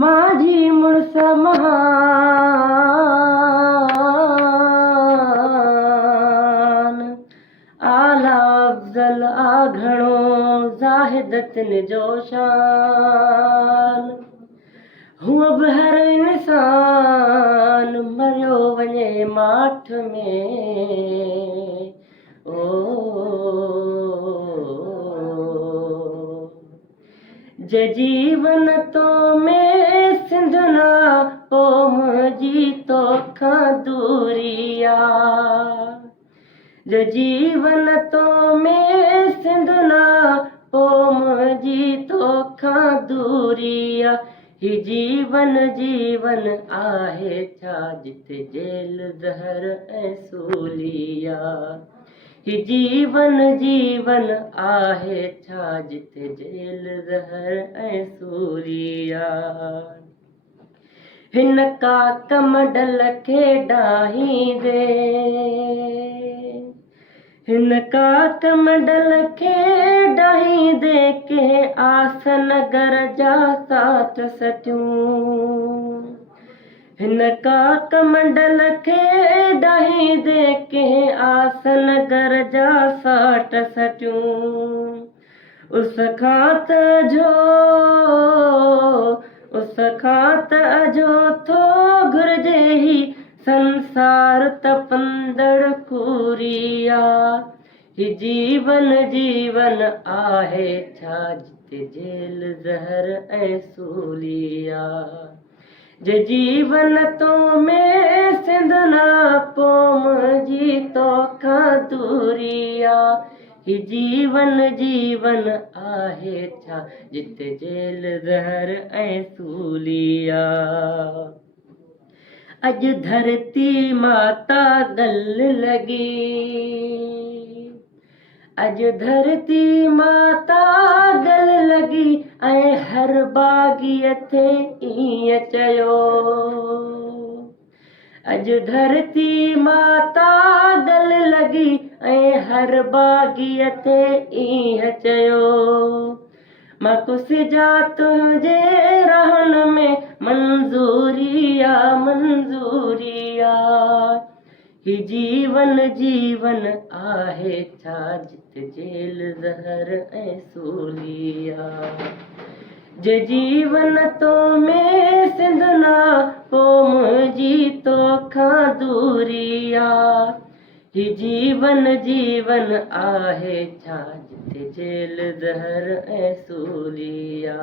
माझी मुळस महान आला अफजल आघणो ज़ाहिदतिन जो शान हूअ बि हर इंसान मरियो वञे माठ में ओ जे जीवन तो में सिंधना ओ मुंहिंजी तोखां दूरिया जे जीवन तो में सिंधना ओ मुंहिंजी तोखां दूरिया ही जीवन जीवन आहे छा जिते जेल ज़हर ऐं सूलिया ही जीवन जीवन आहे छा जिते जेल ज़हर ऐं सूलिया हिन का कमडल खे डाहींदे हिन का कमडल खे डाहींदे के आसन घर जा साठ सटियूं हिन का कमंडल खे डाहींदे के आसन घर जा साठ सटियूं उस खां त अजो थो घुरिजे ही संसार तपंदड़ खूरिया ही जीवन जीवन आहे छा जिते जेल ज़हर ऐं सूलिया जे जीवन तो में सिंधना पो मुंहिंजी तोखां दूरिया ही जीवन जीवन आहे छा जिते जेल ज़हर ऐं सूलिया अॼु धरती माता गल लॻी अॼु धरती माता गल लॻी ऐं हर बाग़ीअ ते ईअं चयो अॼु धरती माता गल लॻी ऐं हर बाग़ीअ ते ईअं चयो मकुस जा तुंहिंजे रहण में मंज़ूरिया मंज़ूरिया ही जीवन जीवन आहे छा जिते जेल ज़हर ऐं सूलिया जे जीवन तो में सिंधना पो मुंहिंजी तोखां दूरिया ही जीवन जीवन आहे छा जिते जेल ज़हर ऐं सूलिया।